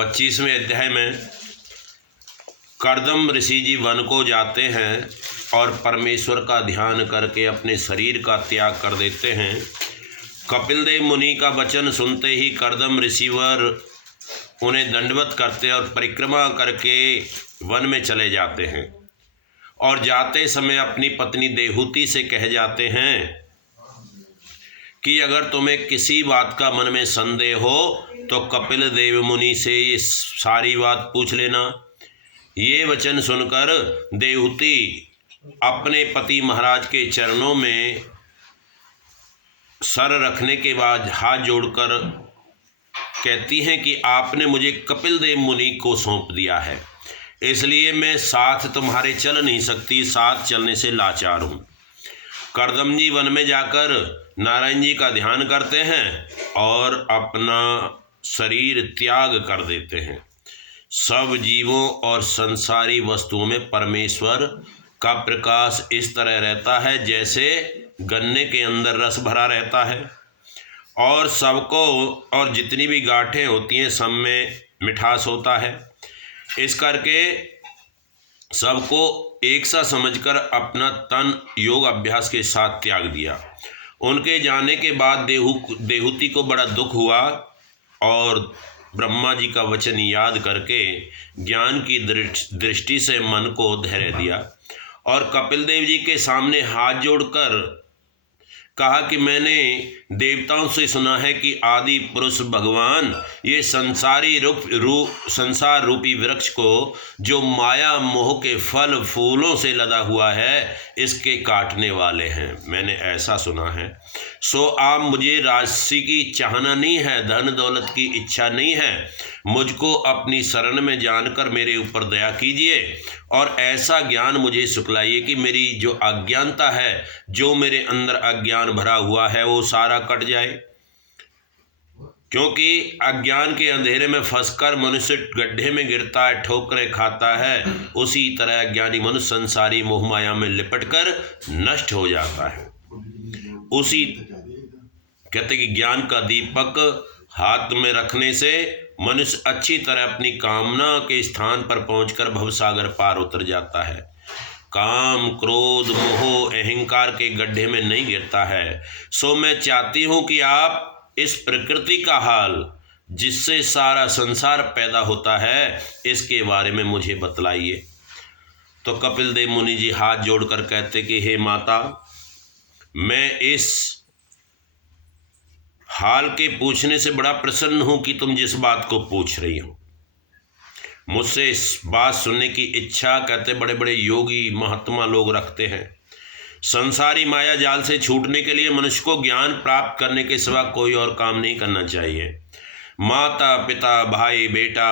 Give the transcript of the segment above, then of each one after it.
25वें अध्याय में कर्दम ऋषि जी वन को जाते हैं और परमेश्वर का ध्यान करके अपने शरीर का त्याग कर देते हैं। कपिल देव मुनि का वचन सुनते ही कर्दम ऋषिवर उन्हें दंडवत करते और परिक्रमा करके वन में चले जाते हैं और जाते समय अपनी पत्नी देहूति से कह जाते हैं कि अगर तुम्हें किसी बात का मन में संदेह हो तो कपिल देव मुनि से ये सारी बात पूछ लेना। ये वचन सुनकर देहूति अपने पति महाराज के चरणों में सर रखने के बाद हाथ जोड़कर कहती हैं कि आपने मुझे कपिल देव मुनि को सौंप दिया है, इसलिए मैं साथ तुम्हारे चल नहीं सकती, साथ चलने से लाचार हूँ। कर्दम जी वन में जाकर नारायण जी का ध्यान करते हैं और अपना शरीर त्याग कर देते हैं। सब जीवों और संसारी वस्तुओं में परमेश्वर का प्रकाश इस तरह रहता है जैसे गन्ने के अंदर रस भरा रहता है और सबको और जितनी भी गांठें होती हैं सब में मिठास होता है। इस करके सबको एक सा समझकर अपना तन योग अभ्यास के साथ त्याग दिया। उनके जाने के बाद देहूति को बड़ा दुख हुआ और ब्रह्मा जी का वचन याद करके ज्ञान की दृष्टि से मन को धैर्य दिया और कपिल देव जी के सामने हाथ जोड़कर कहा कि मैंने देवताओं से सुना है कि आदि पुरुष भगवान ये संसार रूपी वृक्ष को जो माया मोह के फल फूलों से लदा हुआ है इसके काटने वाले हैं, मैंने ऐसा सुना है। सो आप मुझे राशि की चाहना नहीं है, धन दौलत की इच्छा नहीं है, मुझको अपनी शरण में जानकर मेरे ऊपर दया कीजिए और ऐसा ज्ञान मुझे सुखलाइए कि मेरी जो अज्ञानता है, जो मेरे अंदर अज्ञान भरा हुआ है वो सारा कट जाए। क्योंकि अज्ञान के अंधेरे में फंसकर मनुष्य गड्ढे में गिरता है, ठोकरें खाता है, उसी तरह अज्ञानी मनुष्य संसारी मोह माया में लिपटकर नष्ट हो जाता है। उसी कहते कि ज्ञान का दीपक हाथ में रखने से मनुष्य अच्छी तरह अपनी कामना के स्थान पर पहुंचकर भवसागर पार उतर जाता है। काम क्रोध मोह अहंकार के गड्ढे में नहीं गिरता है। सो मैं चाहती हूं कि आप इस प्रकृति का हाल जिससे सारा संसार पैदा होता है इसके बारे में मुझे बतलाइए। तो कपिल देव मुनि जी हाथ जोड़कर कहते कि हे माता, मैं इस हाल के पूछने से बड़ा प्रसन्न हूं कि तुम जिस बात को पूछ रही हो। मुझसे इस बात सुनने की इच्छा कहते बड़े बड़े योगी महात्मा लोग रखते हैं। संसारी माया जाल से छूटने के लिए मनुष्य को ज्ञान प्राप्त करने के सिवा कोई और काम नहीं करना चाहिए। माता पिता भाई बेटा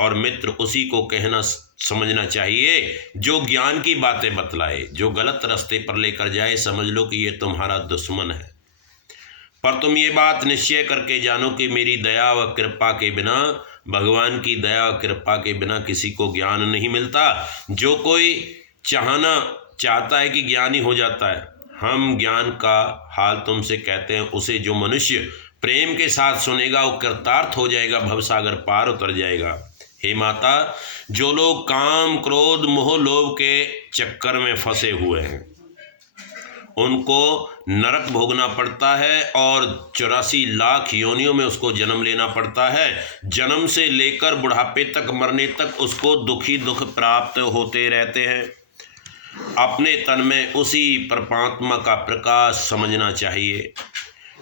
और मित्र उसी को कहना समझना चाहिए जो ज्ञान की बातें बतलाए। जो गलत रास्ते पर लेकर जाए समझ लो कि ये तुम्हारा दुश्मन है। पर तुम ये बात निश्चय करके जानो कि मेरी दया व कृपा के बिना, भगवान की दया व कृपा के बिना किसी को ज्ञान नहीं मिलता। जो कोई चाहता है कि ज्ञानी हो जाता है। हम ज्ञान का हाल तुमसे कहते हैं, उसे जो मनुष्य प्रेम के साथ सुनेगा वो कृतार्थ हो जाएगा, भवसागर पार उतर जाएगा। हे माता, जो लोग काम क्रोध मोह लोभ के चक्कर में फंसे हुए हैं उनको नरक भोगना पड़ता है और 84 लाख योनियों में उसको जन्म लेना पड़ता है। जन्म से लेकर बुढ़ापे तक, मरने तक उसको दुखी दुख प्राप्त होते रहते हैं। अपने तन में उसी परमात्मा का प्रकाश समझना चाहिए।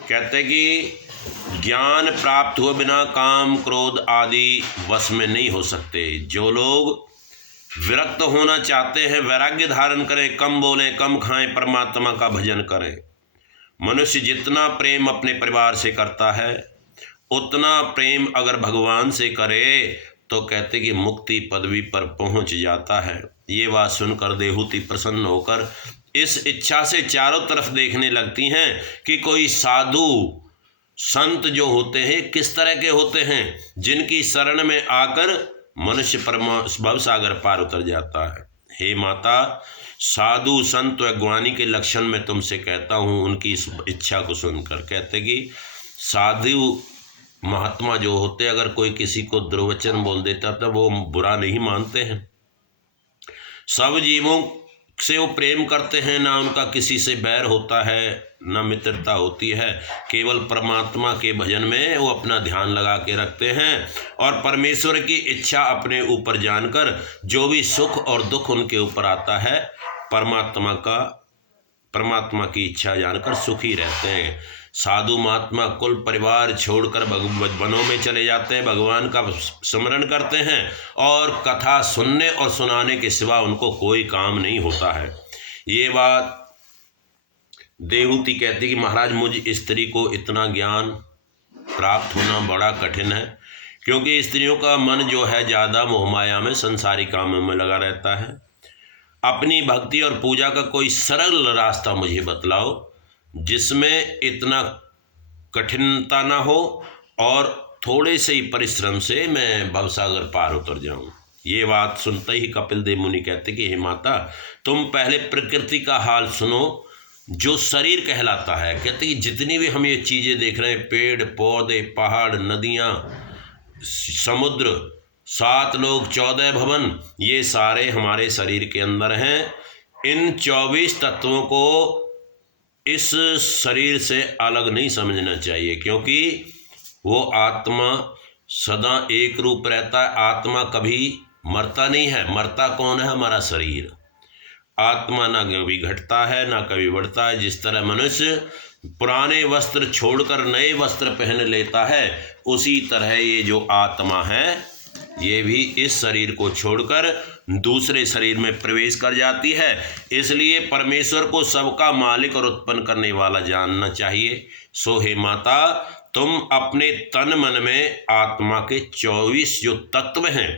कहते कि ज्ञान प्राप्त हुए बिना काम क्रोध आदि वश में नहीं हो सकते। जो लोग विरक्त होना चाहते हैं वैराग्य धारण करें, कम बोलें कम खाएं, परमात्मा का भजन करें। मनुष्य जितना प्रेम अपने परिवार से करता है उतना प्रेम अगर भगवान से करे तो कहते कि मुक्ति पदवी पर पहुंच जाता है। ये बात सुनकर देहूति प्रसन्न होकर इस इच्छा से चारों तरफ देखने लगती हैं कि कोई साधु संत जो होते हैं किस तरह के होते हैं, जिनकी शरण में आकर मनुष्य भवसागर पार उतर जाता है। हे माता, साधु संत व ज्ञानी के लक्षण मैं तुमसे कहता हूँ। उनकी इस इच्छा को सुनकर कहते कि साधु महात्मा जो होते, अगर कोई किसी को दुर्वचन बोल देता तो वो बुरा नहीं मानते हैं। सब जीवों से वो प्रेम करते हैं, ना उनका किसी से बैर होता है, ना मित्रता होती है। केवल परमात्मा के भजन में वो अपना ध्यान लगा के रखते हैं और परमेश्वर की इच्छा अपने ऊपर जानकर जो भी सुख और दुख उनके ऊपर आता है, परमात्मा की इच्छा जानकर सुखी रहते हैं। साधु महात्मा कुल परिवार छोड़कर वनों में चले जाते हैं, भगवान का स्मरण करते हैं और कथा सुनने और सुनाने के सिवा उनको कोई काम नहीं होता है। ये बात देवहूति कहती कि महाराज, मुझ स्त्री को इतना ज्ञान प्राप्त होना बड़ा कठिन है, क्योंकि स्त्रियों का मन जो है ज़्यादा मोहमाया में, संसारी कामों में लगा रहता है। अपनी भक्ति और पूजा का कोई सरल रास्ता मुझे बतलाओ जिसमें इतना कठिनता ना हो और थोड़े से ही परिश्रम से मैं भवसागर पार उतर जाऊं। ये बात सुनते ही कपिल देव मुनि कहते कि हे माता, तुम पहले प्रकृति का हाल सुनो, जो शरीर कहलाता है। कहते कि जितनी भी हम ये चीज़ें देख रहे हैं, पेड़ पौधे, पहाड़, नदियाँ, समुद्र, 7 लोक 14 भवन, ये सारे हमारे शरीर के अंदर हैं। इन 24 तत्वों को इस शरीर से अलग नहीं समझना चाहिए, क्योंकि वो आत्मा सदा एक रूप रहता है। आत्मा कभी मरता नहीं है। मरता कौन है? हमारा शरीर। आत्मा ना कभी घटता है ना कभी बढ़ता है। जिस तरह मनुष्य पुराने वस्त्र छोड़कर नए वस्त्र पहन लेता है, उसी तरह ये जो आत्मा है ये भी इस शरीर को छोड़कर दूसरे शरीर में प्रवेश कर जाती है। इसलिए परमेश्वर को सबका मालिक और उत्पन्न करने वाला जानना चाहिए। सो हे माता, तुम अपने तन मन में आत्मा के 24 जो तत्व हैं,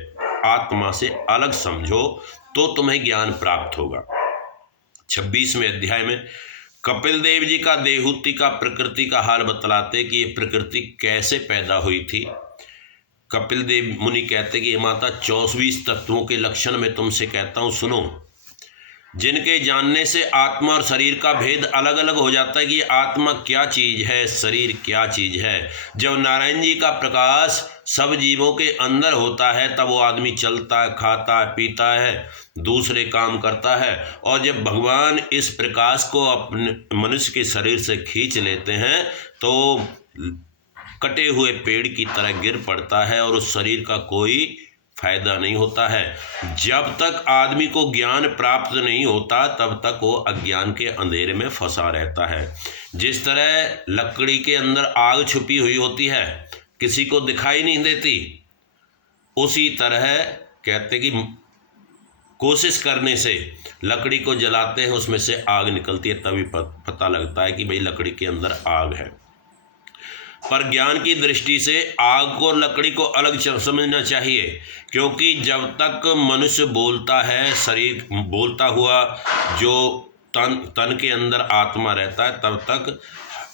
आत्मा से अलग समझो तो तुम्हें ज्ञान प्राप्त होगा। 26वें अध्याय में कपिल देव जी का देवहूति का प्रकृति का हाल बतलाते कि ये प्रकृति कैसे पैदा हुई थी। कपिल देव मुनि कहते कि माता, 24 तत्वों के लक्षण मैं तुमसे कहता हूँ, सुनो। जिनके जानने से आत्मा और शरीर का भेद अलग अलग हो जाता है कि ये आत्मा क्या चीज़ है, शरीर क्या चीज़ है। जब नारायण जी का प्रकाश सब जीवों के अंदर होता है, तब वो आदमी चलता है, खाता है, पीता है, दूसरे काम करता है। और जब भगवान इस प्रकाश को अपने मनुष्य के शरीर से खींच लेते हैं तो कटे हुए पेड़ की तरह गिर पड़ता है और उस शरीर का कोई फायदा नहीं होता है। जब तक आदमी को ज्ञान प्राप्त नहीं होता, तब तक वो अज्ञान के अंधेरे में फंसा रहता है। जिस तरह लकड़ी के अंदर आग छुपी हुई होती है, किसी को दिखाई नहीं देती, उसी तरह कहते कि कोशिश करने से लकड़ी को जलाते हैं, उसमें से आग निकलती है, तभी पता लगता है कि भाई लकड़ी के अंदर आग है। पर ज्ञान की दृष्टि से आग को, लकड़ी को अलग समझना चाहिए, क्योंकि जब तक मनुष्य बोलता है, शरीर बोलता हुआ जो तन के अंदर आत्मा रहता है, तब तक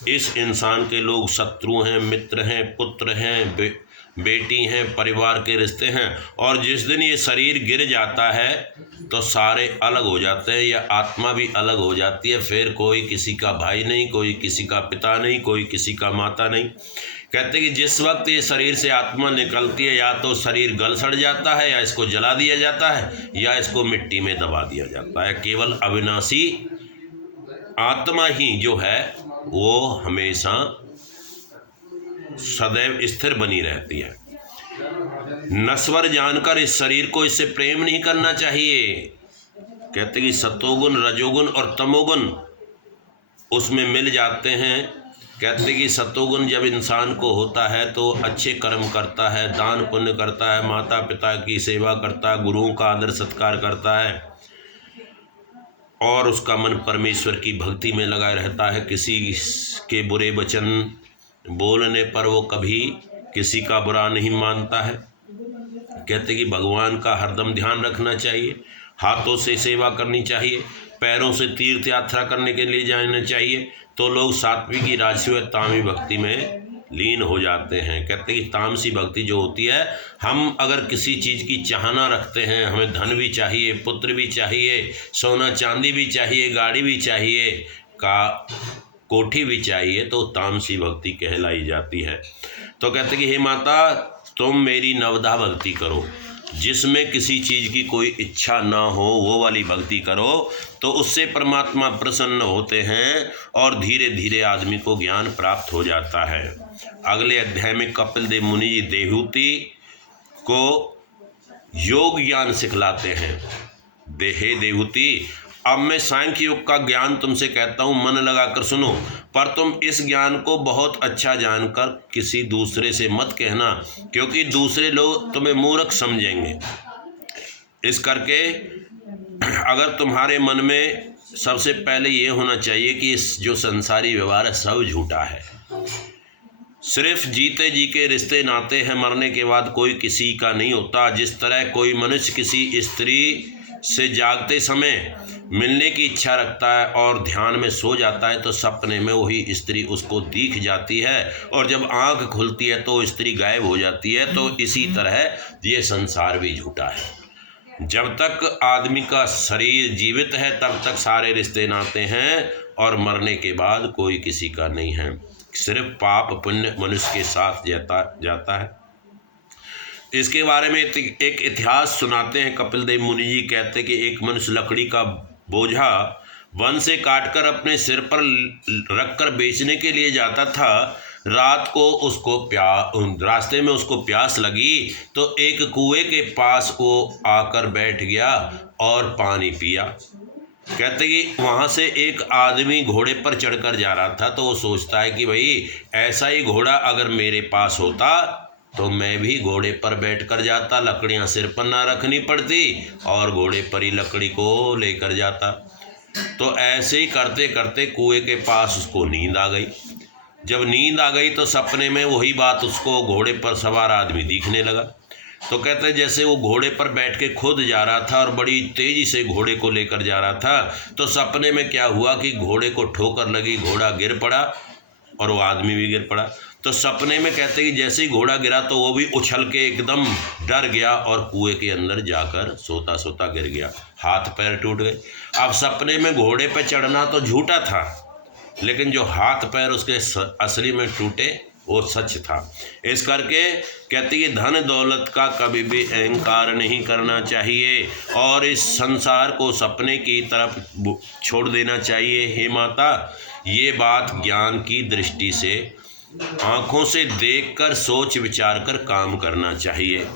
इस इंसान के लोग शत्रु हैं, मित्र हैं, पुत्र हैं, बेटी हैं, परिवार के रिश्ते हैं। और जिस दिन ये शरीर गिर जाता है तो सारे अलग हो जाते हैं, या आत्मा भी अलग हो जाती है। फिर कोई किसी का भाई नहीं, कोई किसी का पिता नहीं, कोई किसी का माता नहीं। कहते कि जिस वक्त ये शरीर से आत्मा निकलती है, या तो शरीर गल सड़ जाता है, या इसको जला दिया जाता है, या इसको मिट्टी में दबा दिया जाता है। केवल अविनाशी आत्मा ही जो है वो हमेशा सदैव स्थिर बनी रहती है। नश्वर जानकर इस शरीर को इससे प्रेम नहीं करना चाहिए। कहते कि सतोगुण, रजोगुण और तमोगुण उसमें मिल जाते हैं। कहते कि सतोगुण जब इंसान को होता है तो अच्छे कर्म करता है, दान पुण्य करता है, माता पिता की सेवा करता है, गुरुओं का आदर सत्कार करता है, और उसका मन परमेश्वर की भक्ति में लगा रहता है। किसी के बुरे वचन बोलने पर वो कभी किसी का बुरा नहीं मानता है। कहते कि भगवान का हरदम ध्यान रखना चाहिए, हाथों से सेवा करनी चाहिए, पैरों से तीर्थ यात्रा करने के लिए जाना चाहिए, तो लोग सात्विकी, राजसी व तामसी भक्ति में लीन हो जाते हैं। कहते कि तामसी भक्ति जो होती है, हम अगर किसी चीज़ की चाहना रखते हैं, हमें धन भी चाहिए, पुत्र भी चाहिए, सोना चांदी भी चाहिए, गाड़ी भी चाहिए, कोठी भी चाहिए, तो तामसी भक्ति कहलाई जाती है। तो कहते कि हे माता, तुम मेरी नवधा भक्ति करो, जिसमें किसी चीज़ की कोई इच्छा ना हो, वो वाली भक्ति करो, तो उससे परमात्मा प्रसन्न होते हैं और धीरे धीरे आदमी को ज्ञान प्राप्त हो जाता है। अगले अध्याय में कपिल देव मुनि जी देवहूति को योग ज्ञान सिखलाते हैं। हे देवहूति, अब मैं सांख्य योग का ज्ञान तुमसे कहता हूँ, मन लगाकर सुनो, पर तुम इस ज्ञान को बहुत अच्छा जानकर किसी दूसरे से मत कहना, क्योंकि दूसरे लोग तुम्हें मूर्ख समझेंगे। इस करके अगर तुम्हारे मन में सबसे पहले ये होना चाहिए कि इस जो संसारी व्यवहार है सब झूठा है, सिर्फ जीते जी के रिश्ते नाते हैं, मरने के बाद कोई किसी का नहीं होता। जिस तरह कोई मनुष्य किसी स्त्री से जागते समय मिलने की इच्छा रखता है और ध्यान में सो जाता है, तो सपने में वही स्त्री उसको दिख जाती है, और जब आंख खुलती है तो स्त्री गायब हो जाती है। तो इसी तरह ये संसार भी झूठा है। जब तक आदमी का शरीर जीवित है तब तक सारे रिश्ते नाते हैं, और मरने के बाद कोई किसी का नहीं है। सिर्फ पाप पुण्य मनुष्य के साथ जाता है। इसके बारे में एक इतिहास सुनाते हैं कपिल देव मुनि जी। कहते कि एक मनुष्य लकड़ी का बोझा वन से काटकर अपने सिर पर रखकर बेचने के लिए जाता था। रात को उसको रास्ते में उसको प्यास लगी, तो एक कुएं के पास वो आकर बैठ गया और पानी पिया। कहते कि वहाँ से एक आदमी घोड़े पर चढ़कर जा रहा था, तो वो सोचता है कि भाई ऐसा ही घोड़ा अगर मेरे पास होता तो मैं भी घोड़े पर बैठकर जाता, लकड़ियाँ सिर पर ना रखनी पड़ती और घोड़े पर ही लकड़ी को लेकर जाता। तो ऐसे ही करते करते कुएं के पास उसको नींद आ गई। जब नींद आ गई तो सपने में वही बात उसको घोड़े पर सवार आदमी दिखने लगा। तो कहते जैसे वो घोड़े पर बैठ के खुद जा रहा था और बड़ी तेजी से घोड़े को लेकर जा रहा था, तो सपने में क्या हुआ कि घोड़े को ठोकर लगी, घोड़ा गिर पड़ा और वो आदमी भी गिर पड़ा। तो सपने में कहते कि जैसे ही घोड़ा गिरा तो वो भी उछल के एकदम डर गया और कुएं के अंदर जाकर सोता सोता गिर गया, हाथ पैर टूट गए। अब सपने में घोड़े पर चढ़ना तो झूठा था, लेकिन जो हाथ पैर उसके असली में टूटे वो सच था। इस करके कहते कि धन दौलत का कभी भी अहंकार नहीं करना चाहिए और इस संसार को सपने की तरफ छोड़ देना चाहिए। हे माता, ये बात ज्ञान की दृष्टि से आँखों से देखकर सोच विचार कर काम करना चाहिए।